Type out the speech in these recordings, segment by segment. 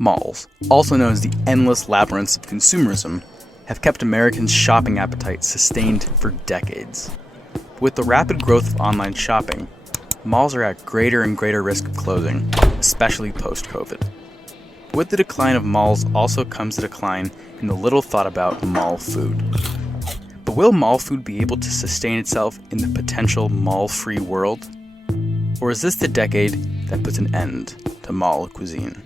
Malls, also known as the endless labyrinths of consumerism, have kept Americans' shopping appetite sustained for decades. With the rapid growth of online shopping, malls are at greater and greater risk of closing, especially post-COVID. With the decline of malls also comes a decline in the little thought about mall food. But will mall food be able to sustain itself in the potential mall-free world? Or is this the decade that puts an end to mall cuisine?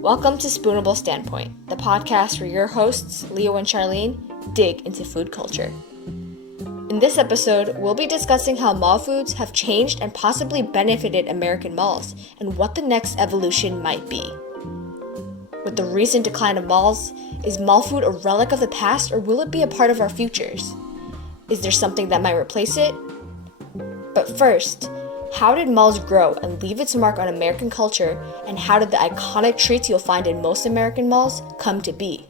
Welcome to Spoonable Standpoint, the podcast where your hosts, Leo and Charlene, dig into food culture. In this episode, we'll be discussing how mall foods have changed and possibly benefited American malls, and what the next evolution might be. With the recent decline of malls, is mall food a relic of the past, or will it be a part of our futures? Is there something that might replace it? But first, how did malls grow and leave its mark on American culture, and how did the iconic treats you'll find in most American malls come to be?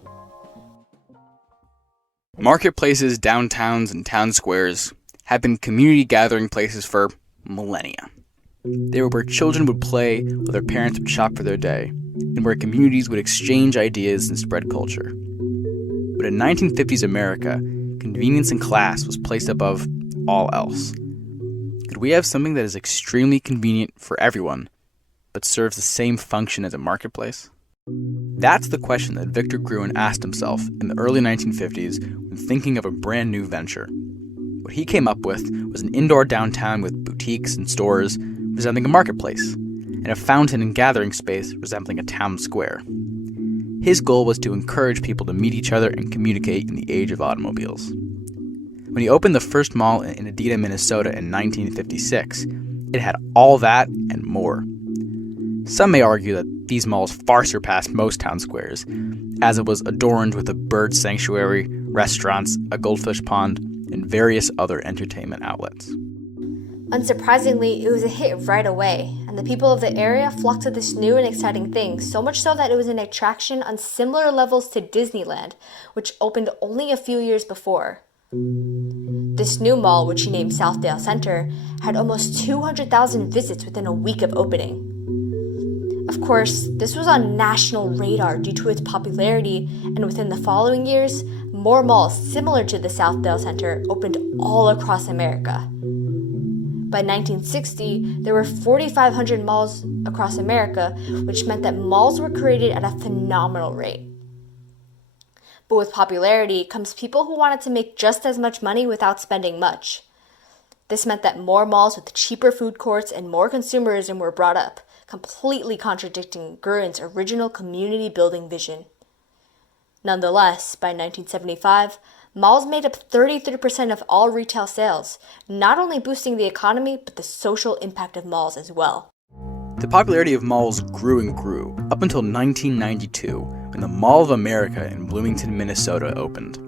Marketplaces, downtowns, and town squares have been community gathering places for millennia. They were where children would play while their parents would shop for their day, and where communities would exchange ideas and spread culture. But in 1950s America, convenience and class was placed above all else. Could we have something that is extremely convenient for everyone, but serves the same function as a marketplace? That's the question that Victor Gruen asked himself in the early 1950s when thinking of a brand new venture. What he came up with was an indoor downtown with boutiques and stores resembling a marketplace, and a fountain and gathering space resembling a town square. His goal was to encourage people to meet each other and communicate in the age of automobiles. When he opened the first mall in Edina, Minnesota in 1956, it had all that and more. Some may argue that these malls far surpassed most town squares, as it was adorned with a bird sanctuary, restaurants, a goldfish pond, and various other entertainment outlets. Unsurprisingly, it was a hit right away, and the people of the area flocked to this new and exciting thing, so much so that it was an attraction on similar levels to Disneyland, which opened only a few years before. This new mall, which he named Southdale Center, had almost 200,000 visits within a week of opening. Of course, this was on national radar due to its popularity, and within the following years, more malls similar to the Southdale Center opened all across America. By 1960, there were 4,500 malls across America, which meant that malls were created at a phenomenal rate. But with popularity comes people who wanted to make just as much money without spending much. This meant that more malls with cheaper food courts and more consumerism were brought up, completely contradicting Gruen's original community building vision. Nonetheless, by 1975, malls made up 33% of all retail sales, not only boosting the economy, but the social impact of malls as well. The popularity of malls grew and grew, up until 1992, when the Mall of America in Bloomington, Minnesota opened.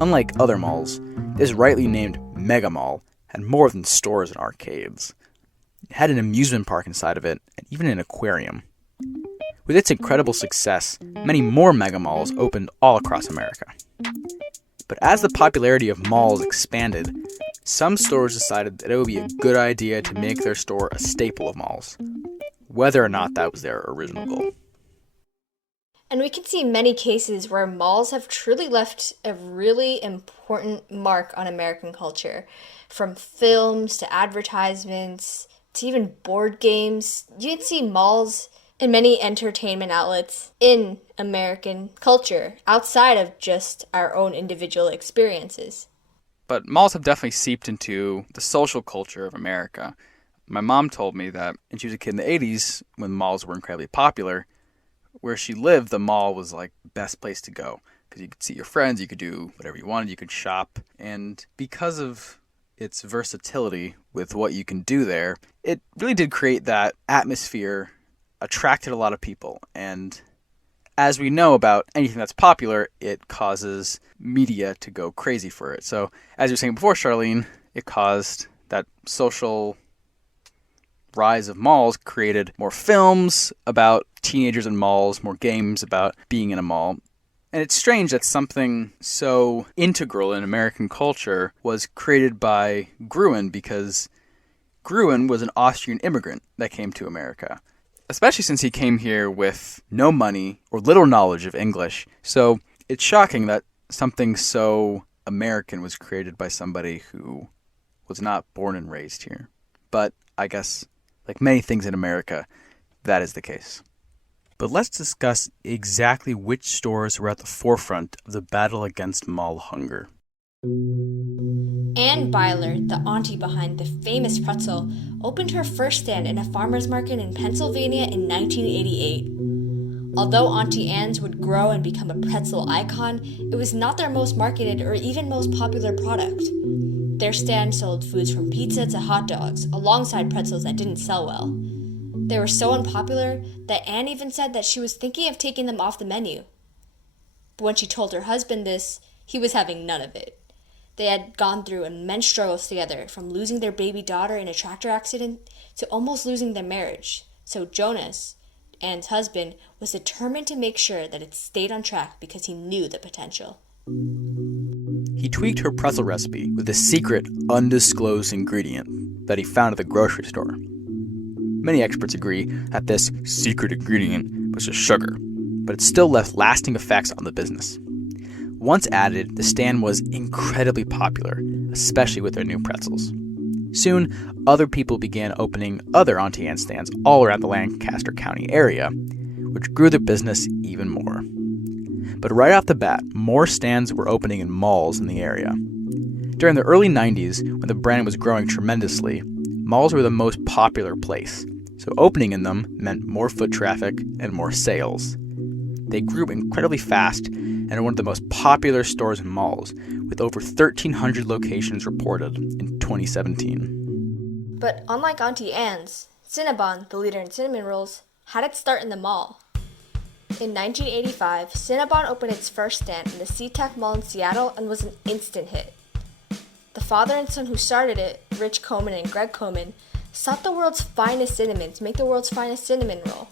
Unlike other malls, this rightly named mega mall had more than stores and arcades. It had an amusement park inside of it, and even an aquarium. With its incredible success, many more mega malls opened all across America. But as the popularity of malls expanded, some stores decided that it would be a good idea to make their store a staple of malls, whether or not that was their original goal. And we can see many cases where malls have truly left a really important mark on American culture. From films to advertisements to even board games, you can see malls in many entertainment outlets in American culture, outside of just our own individual experiences. But malls have definitely seeped into the social culture of America. My mom told me that when she was a kid in the 80s, when malls were incredibly popular, where she lived, the mall was like the best place to go because you could see your friends, you could do whatever you wanted, you could shop. And because of its versatility with what you can do there, it really did create that atmosphere, attracted a lot of people. And as we know about anything that's popular, it causes media to go crazy for it. So as you were saying before, Charlene, it caused that social rise of malls, created more films about teenagers in malls, more games about being in a mall. And it's strange that something so integral in American culture was created by Gruen, because Gruen was an Austrian immigrant that came to America, especially since he came here with no money or little knowledge of English. So it's shocking that something so American was created by somebody who was not born and raised here. But I guess, like many things in America, that is the case. But let's discuss exactly which stores were at the forefront of the battle against mall hunger. Ann Byler, the auntie behind the famous pretzel, opened her first stand in a farmer's market in Pennsylvania in 1988. Although Auntie Anne's would grow and become a pretzel icon, it was not their most marketed or even most popular product. Their stand sold foods from pizza to hot dogs, alongside pretzels that didn't sell well. They were so unpopular that Anne even said that she was thinking of taking them off the menu. But when she told her husband this, he was having none of it. They had gone through immense struggles together, from losing their baby daughter in a tractor accident to almost losing their marriage. So Jonas, Anne's husband, was determined to make sure that it stayed on track because he knew the potential. He tweaked her pretzel recipe with a secret, undisclosed ingredient that he found at the grocery store. Many experts agree that this secret ingredient was just sugar, but it still left lasting effects on the business. Once added, the stand was incredibly popular, especially with their new pretzels. Soon, other people began opening other Auntie Anne stands all around the Lancaster County area, which grew their business even more. But right off the bat, more stands were opening in malls in the area. During the early 90s, when the brand was growing tremendously, malls were the most popular place, so opening in them meant more foot traffic and more sales. They grew incredibly fast and are one of the most popular stores in malls, with over 1,300 locations reported in 2017. But unlike Auntie Anne's, Cinnabon, the leader in cinnamon rolls, had its start in the mall. In 1985, Cinnabon opened its first stand in the SeaTac Mall in Seattle and was an instant hit. The father and son who started it, Rich Koman and Greg Koman, sought the world's finest cinnamon to make the world's finest cinnamon roll.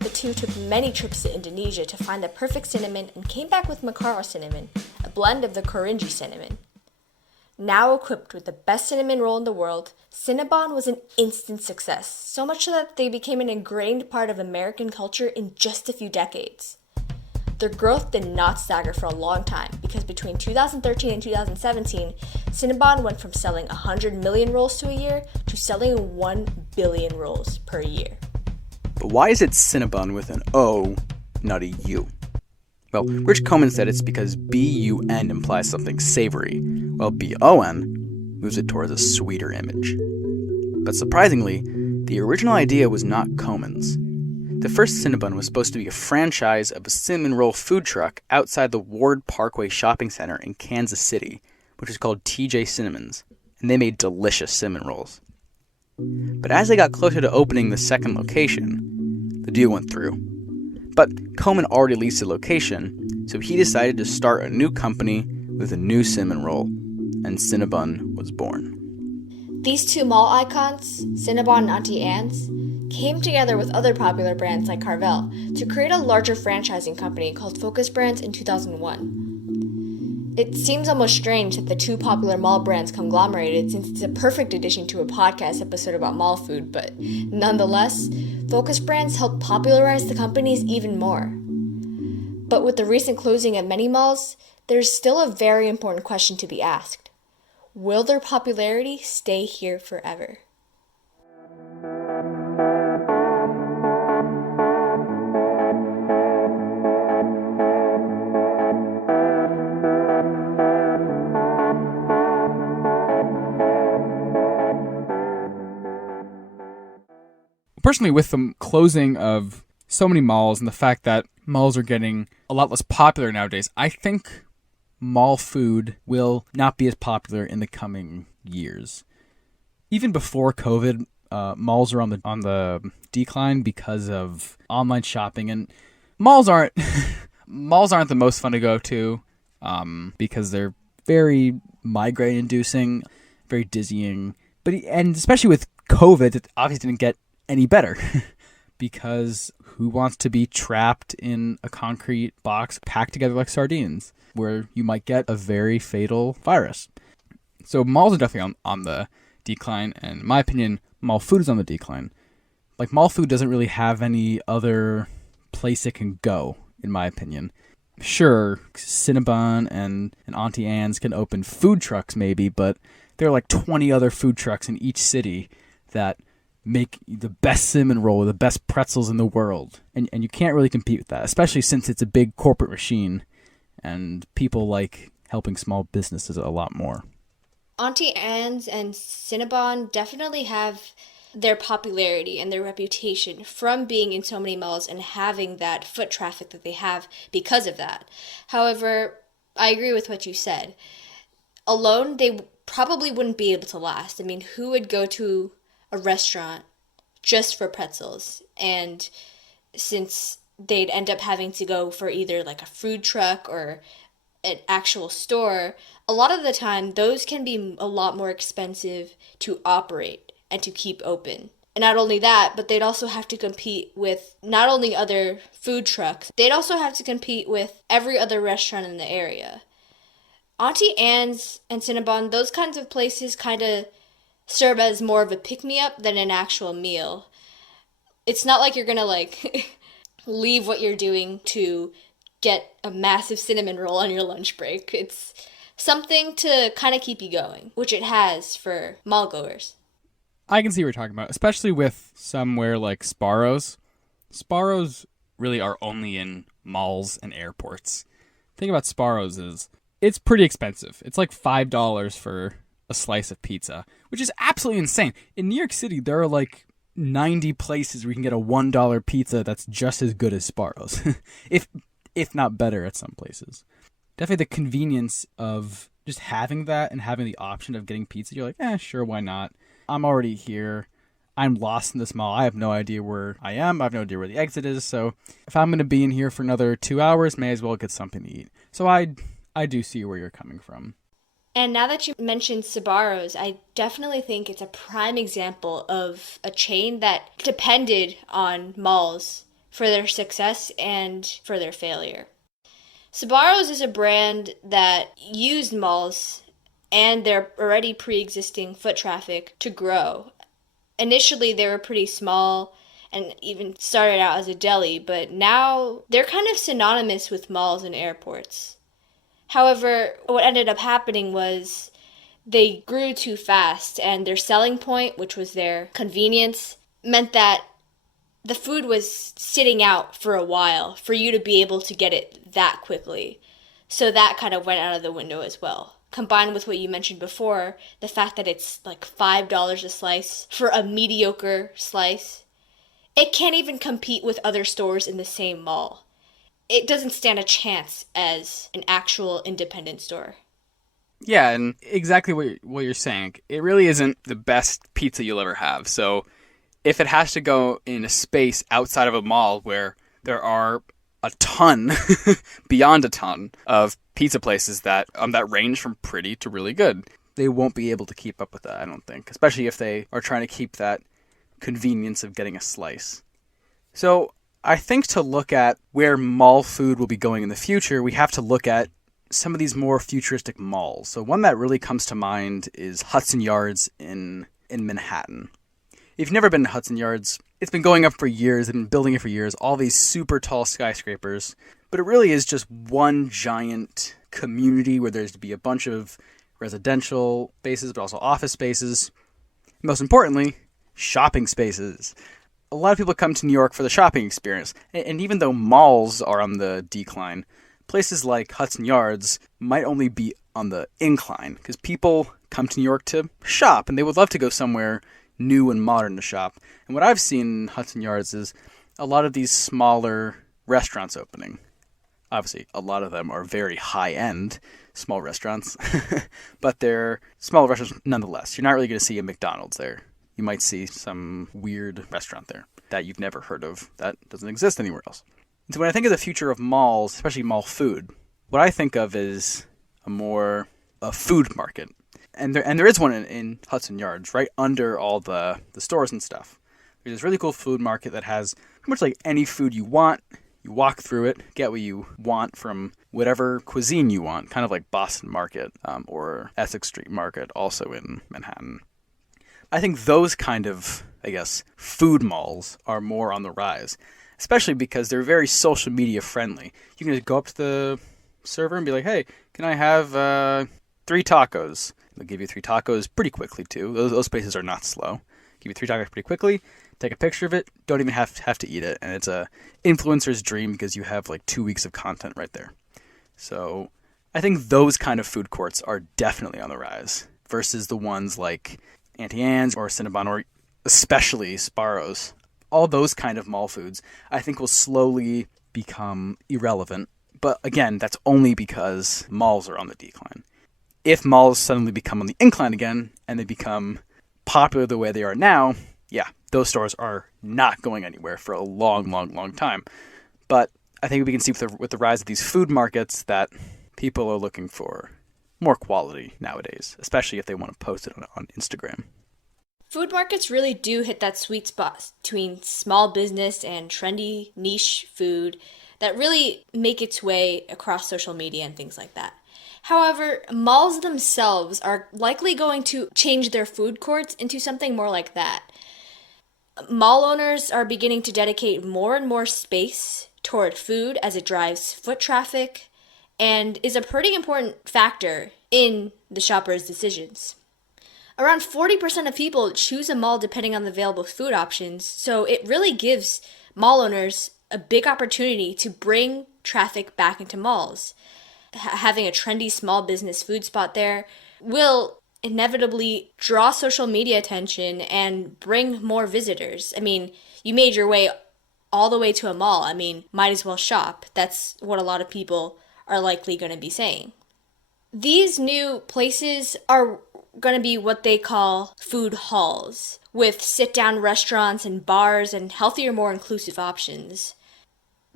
The two took many trips to Indonesia to find the perfect cinnamon and came back with Makara cinnamon, a blend of the Korinji cinnamon. Now equipped with the best cinnamon roll in the world, Cinnabon was an instant success, so much so that they became an ingrained part of American culture in just a few decades. Their growth did not stagger for a long time, because between 2013 and 2017, Cinnabon went from selling 100 million rolls to a year to selling 1 billion rolls per year. But why is it Cinnabon with an O, not a U? Well, Rich Koman said it's because B-U-N implies something savory, while B-O-N moves it towards a sweeter image. But surprisingly, the original idea was not Koman's. The first Cinnabon was supposed to be a franchise of a cinnamon roll food truck outside the Ward Parkway Shopping Center in Kansas City, which is called TJ Cinnamons, and they made delicious cinnamon rolls. But as they got closer to opening the second location, the deal went through. But Koman already leased the location, so he decided to start a new company with a new cinnamon roll, and Cinnabon was born. These two mall icons, Cinnabon and Auntie Anne's, came together with other popular brands like Carvel to create a larger franchising company called Focus Brands in 2001. It seems almost strange that the two popular mall brands conglomerated, since it's a perfect addition to a podcast episode about mall food, but nonetheless, Focus Brands helped popularize the companies even more. But with the recent closing of many malls, there's still a very important question to be asked. Will their popularity stay here forever? Personally, with the closing of so many malls and the fact that malls are getting a lot less popular nowadays, I think mall food will not be as popular in the coming years. Even before COVID, malls are on the decline because of online shopping, and malls aren't the most fun to go to because they're very migraine inducing, very dizzying. And especially with COVID, it obviously didn't get any better because who wants to be trapped in a concrete box packed together like sardines where you might get a very fatal virus? So malls are definitely on the decline, and in my opinion, mall food is on the decline. Like, mall food doesn't really have any other place it can go, in my opinion. Sure, Cinnabon and Auntie Anne's can open food trucks maybe, but there are like 20 other food trucks in each city that make the best cinnamon roll or the best pretzels in the world. And you can't really compete with that, especially since it's a big corporate machine and people like helping small businesses a lot more. Auntie Anne's and Cinnabon definitely have their popularity and their reputation from being in so many malls and having that foot traffic that they have because of that. However, I agree with what you said. Alone, they probably wouldn't be able to last. I mean, who would go to a restaurant just for pretzels? And since they'd end up having to go for either like a food truck or an actual store, a lot of the time those can be a lot more expensive to operate and to keep open. And not only that, but they'd also have to compete with not only other food trucks, they'd also have to compete with every other restaurant in the area. Auntie Anne's and Cinnabon, those kinds of places kind of serve as more of a pick-me-up than an actual meal. It's not like you're gonna like leave what you're doing to get a massive cinnamon roll on your lunch break. It's something to kind of keep you going, which it has for mall goers. I can see what you're talking about, especially with somewhere like Sparrows. Sparrows really are only in malls and airports. The thing about Sparrows is it's pretty expensive. It's like $5 for a slice of pizza, which is absolutely insane. In New York City, there are like 90 places where you can get a $1 pizza that's just as good as Sparrows, if not better at some places. Definitely the convenience of just having that and having the option of getting pizza. You're like, sure, why not? I'm already here. I'm lost in this mall. I have no idea where I am. I have no idea where the exit is. So if I'm going to be in here for another 2 hours, may as well get something to eat. So I do see where you're coming from. And now that you mentioned Sbarro's, I definitely think it's a prime example of a chain that depended on malls for their success and for their failure. Sbarro's is a brand that used malls and their already pre-existing foot traffic to grow. Initially, they were pretty small and even started out as a deli, but now they're kind of synonymous with malls and airports. However, what ended up happening was they grew too fast, and their selling point, which was their convenience, meant that the food was sitting out for a while for you to be able to get it that quickly. So that kind of went out of the window as well. Combined with what you mentioned before, the fact that it's like $5 a slice for a mediocre slice, it can't even compete with other stores in the same mall. It doesn't stand a chance as an actual independent store. Yeah, and exactly what you're saying. It really isn't the best pizza you'll ever have. So if it has to go in a space outside of a mall where there are a ton, beyond a ton, of pizza places that range from pretty to really good, they won't be able to keep up with that, I don't think. Especially if they are trying to keep that convenience of getting a slice. So I think to look at where mall food will be going in the future, we have to look at some of these more futuristic malls. So one that really comes to mind is Hudson Yards in Manhattan. If you've never been to Hudson Yards, it's been going up for years. They've been building it for years. All these super tall skyscrapers. But it really is just one giant community where there's to be a bunch of residential spaces, but also office spaces. Most importantly, shopping spaces. A lot of people come to New York for the shopping experience. And even though malls are on the decline, places like Hudson Yards might only be on the incline because people come to New York to shop and they would love to go somewhere new and modern to shop. And what I've seen in Hudson Yards is a lot of these smaller restaurants opening. Obviously, a lot of them are very high-end small restaurants, but they're small restaurants nonetheless. You're not really going to see a McDonald's there. You might see some weird restaurant there that you've never heard of that doesn't exist anywhere else. So when I think of the future of malls, especially mall food, what I think of is a food market. And there is one in Hudson Yards, right under all the stores and stuff. There's this really cool food market that has pretty much like any food you want. You walk through it, get what you want from whatever cuisine you want, kind of like Boston Market or Essex Street Market, also in Manhattan. I think those kind of, food malls are more on the rise, especially because they're very social media friendly. You can just go up to the server and be like, hey, can I have 3 tacos? They'll give you 3 tacos pretty quickly, too. Those places are not slow. Give you 3 tacos pretty quickly, take a picture of it, don't even have to eat it, and it's a influencer's dream because you have like 2 weeks of content right there. So I think those kind of food courts are definitely on the rise versus the ones like Auntie Anne's or Cinnabon or especially Sparrow's. All those kind of mall foods I think will slowly become irrelevant. But again, that's only because malls are on the decline. If malls suddenly become on the incline again and they become popular the way they are now, yeah, those stores are not going anywhere for a long, long, long time. But I think we can see with the rise of these food markets that people are looking for more quality nowadays, especially if they want to post it on Instagram. Food markets really do hit that sweet spot between small business and trendy niche food that really make its way across social media and things like that. However, malls themselves are likely going to change their food courts into something more like that. Mall owners are beginning to dedicate more and more space toward food as it drives foot traffic and is a pretty important factor in the shopper's decisions. Around 40% of people choose a mall depending on the available food options, so it really gives mall owners a big opportunity to bring traffic back into malls. Having a trendy small business food spot there will inevitably draw social media attention and bring more visitors. I mean, you made your way all the way to a mall. I mean, might as well shop. That's what a lot of people are likely going to be saying. These new places are going to be what they call food halls, with sit-down restaurants and bars and healthier, more inclusive options.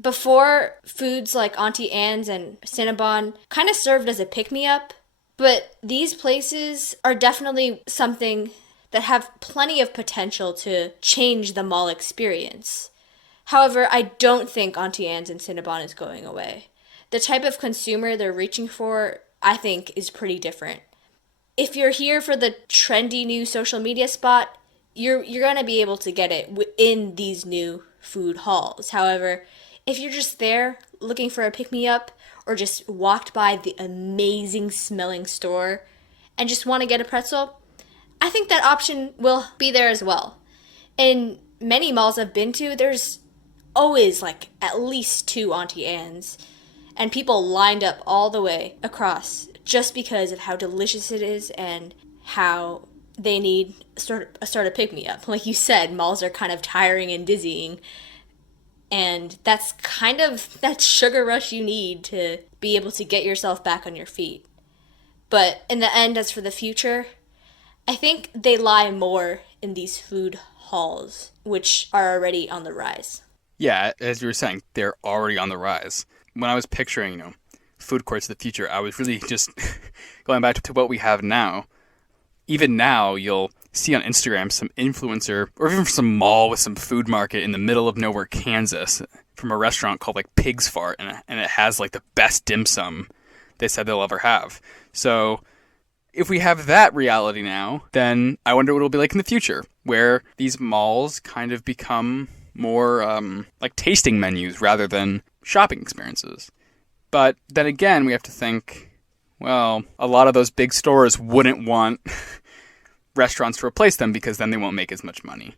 Before, foods like Auntie Anne's and Cinnabon kind of served as a pick-me-up, but these places are definitely something that have plenty of potential to change the mall experience. However, I don't think Auntie Anne's and Cinnabon is going away. The type of consumer they're reaching for, I think, is pretty different. If you're here for the trendy new social media spot, you're going to be able to get it in these new food halls. However, if you're just there looking for a pick-me-up or just walked by the amazing smelling store and just want to get a pretzel, I think that option will be there as well. In many malls I've been to, there's always like at least 2 Auntie Anne's, and people lined up all the way across just because of how delicious it is and how they need sort of pick-me-up. Like you said, malls are kind of tiring and dizzying. And that's kind of that sugar rush you need to be able to get yourself back on your feet. But in the end, as for the future, I think they lie more in these food halls, which are already on the rise. Yeah, as you were saying, they're already on the rise. When I was picturing, food courts of the future, I was really just going back to what we have now. Even now, you'll see on Instagram some influencer or even some mall with some food market in the middle of nowhere, Kansas, from a restaurant called like Pig's Fart, and it has like the best dim sum they said they'll ever have. So if we have that reality now, then I wonder what it'll be like in the future, where these malls kind of become more like tasting menus rather than shopping experiences. But then again, we have to think, well, a lot of those big stores wouldn't want restaurants to replace them because then they won't make as much money.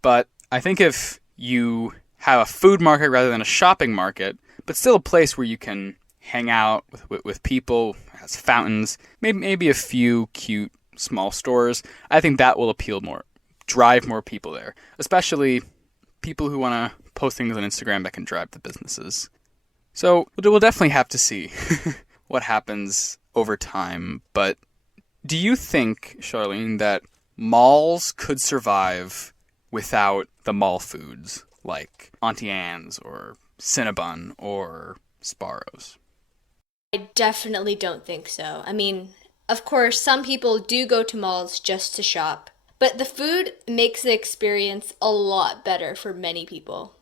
But I think if you have a food market rather than a shopping market, but still a place where you can hang out with people, has fountains, maybe a few cute small stores, I think that will appeal more, drive more people there, especially people who want to post things on Instagram that can drive the businesses. So we'll definitely have to see what happens over time. But do you think, Charlene, that malls could survive without the mall foods like Auntie Anne's or Cinnabon or Sparrow's? I definitely don't think so. I mean, of course, some people do go to malls just to shop, But the food makes the experience a lot better for many people.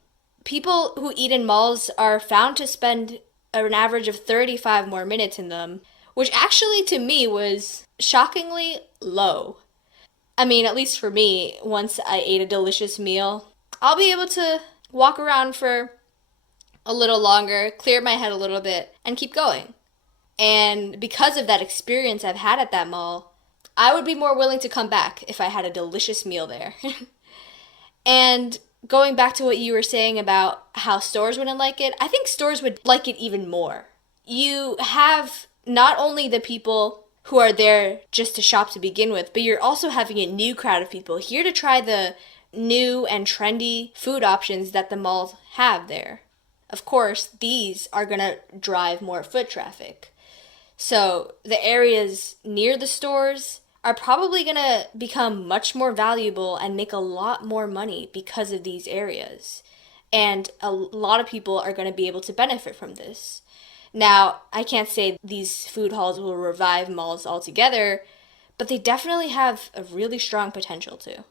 People who eat in malls are found to spend an average of 35 more minutes in them, which actually to me was shockingly low. I mean, at least for me, once I ate a delicious meal, I'll be able to walk around for a little longer, clear my head a little bit, and keep going. And because of that experience I've had at that mall, I would be more willing to come back if I had a delicious meal there. And going back to what you were saying about how stores wouldn't like it, I think stores would like it even more. You have not only the people who are there just to shop to begin with, but you're also having a new crowd of people here to try the new and trendy food options that the malls have there. Of course, these are going to drive more foot traffic. So the areas near the stores are probably going to become much more valuable and make a lot more money because of these areas. And a lot of people are going to be able to benefit from this. Now, I can't say these food halls will revive malls altogether, but they definitely have a really strong potential to.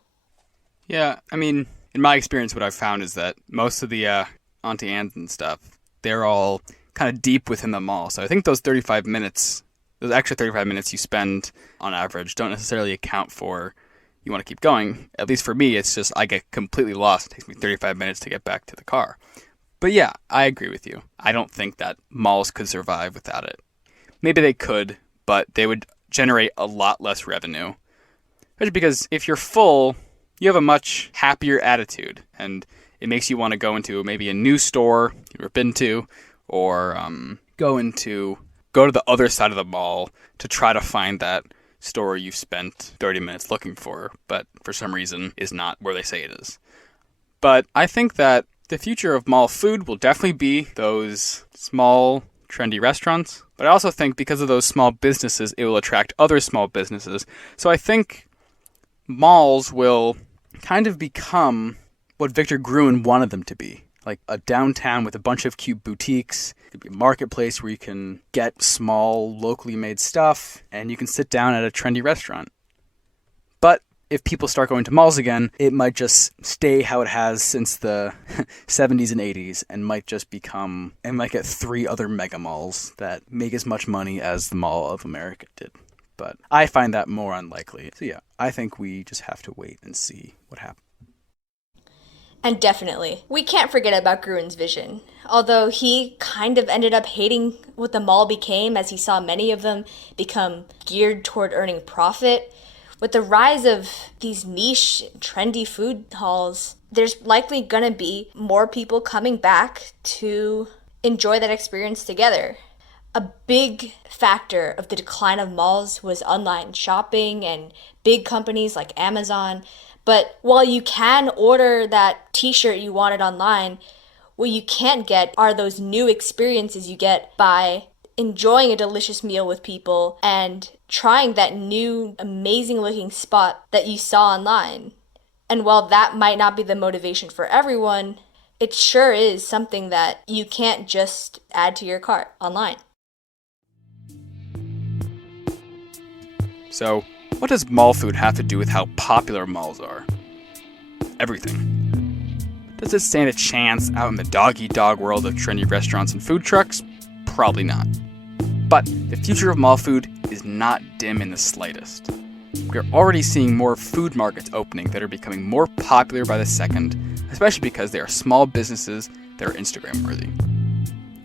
Yeah, I mean, in my experience, what I've found is that most of the Auntie Anne's and stuff, they're all kind of deep within the mall. So I think those extra 35 minutes you spend on average don't necessarily account for you want to keep going. At least for me, it's just I get completely lost. It takes me 35 minutes to get back to the car. But yeah, I agree with you. I don't think that malls could survive without it. Maybe they could, but they would generate a lot less revenue. Especially because if you're full, you have a much happier attitude, and it makes you want to go into maybe a new store you've never been to, or go to the other side of the mall to try to find that store you've spent 30 minutes looking for, but for some reason is not where they say it is. But I think that the future of mall food will definitely be those small, trendy restaurants. But I also think because of those small businesses, it will attract other small businesses. So I think malls will kind of become what Victor Gruen wanted them to be. Like a downtown with a bunch of cute boutiques. It could be a marketplace where you can get small, locally made stuff, and you can sit down at a trendy restaurant. But if people start going to malls again, it might just stay how it has since the 70s and 80s, and might get 3 other mega malls that make as much money as the Mall of America did. But I find that more unlikely. So yeah, I think we just have to wait and see what happens. And definitely, we can't forget about Gruen's vision. Although he kind of ended up hating what the mall became as he saw many of them become geared toward earning profit, with the rise of these niche, trendy food halls, there's likely gonna be more people coming back to enjoy that experience together. A big factor of the decline of malls was online shopping and big companies like Amazon. But while you can order that t-shirt you wanted online, what you can't get are those new experiences you get by enjoying a delicious meal with people and trying that new amazing looking spot that you saw online. And while that might not be the motivation for everyone, it sure is something that you can't just add to your cart online. So, what does mall food have to do with how popular malls are? Everything. Does it stand a chance out in the dog-eat-dog world of trendy restaurants and food trucks? Probably not. But the future of mall food is not dim in the slightest. We're already seeing more food markets opening that are becoming more popular by the second, especially because they are small businesses that are Instagram-worthy.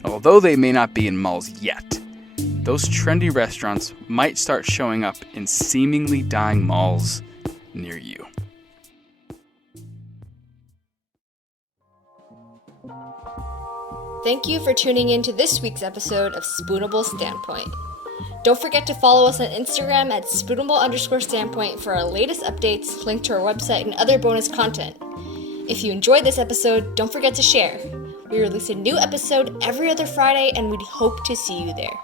Although they may not be in malls yet, those trendy restaurants might start showing up in seemingly dying malls near you. Thank you for tuning in to this week's episode of Spoonable Standpoint. Don't forget to follow us on Instagram at spoonable_standpoint for our latest updates, link to our website, and other bonus content. If you enjoyed this episode, don't forget to share. We release a new episode every other Friday, and we hope to see you there.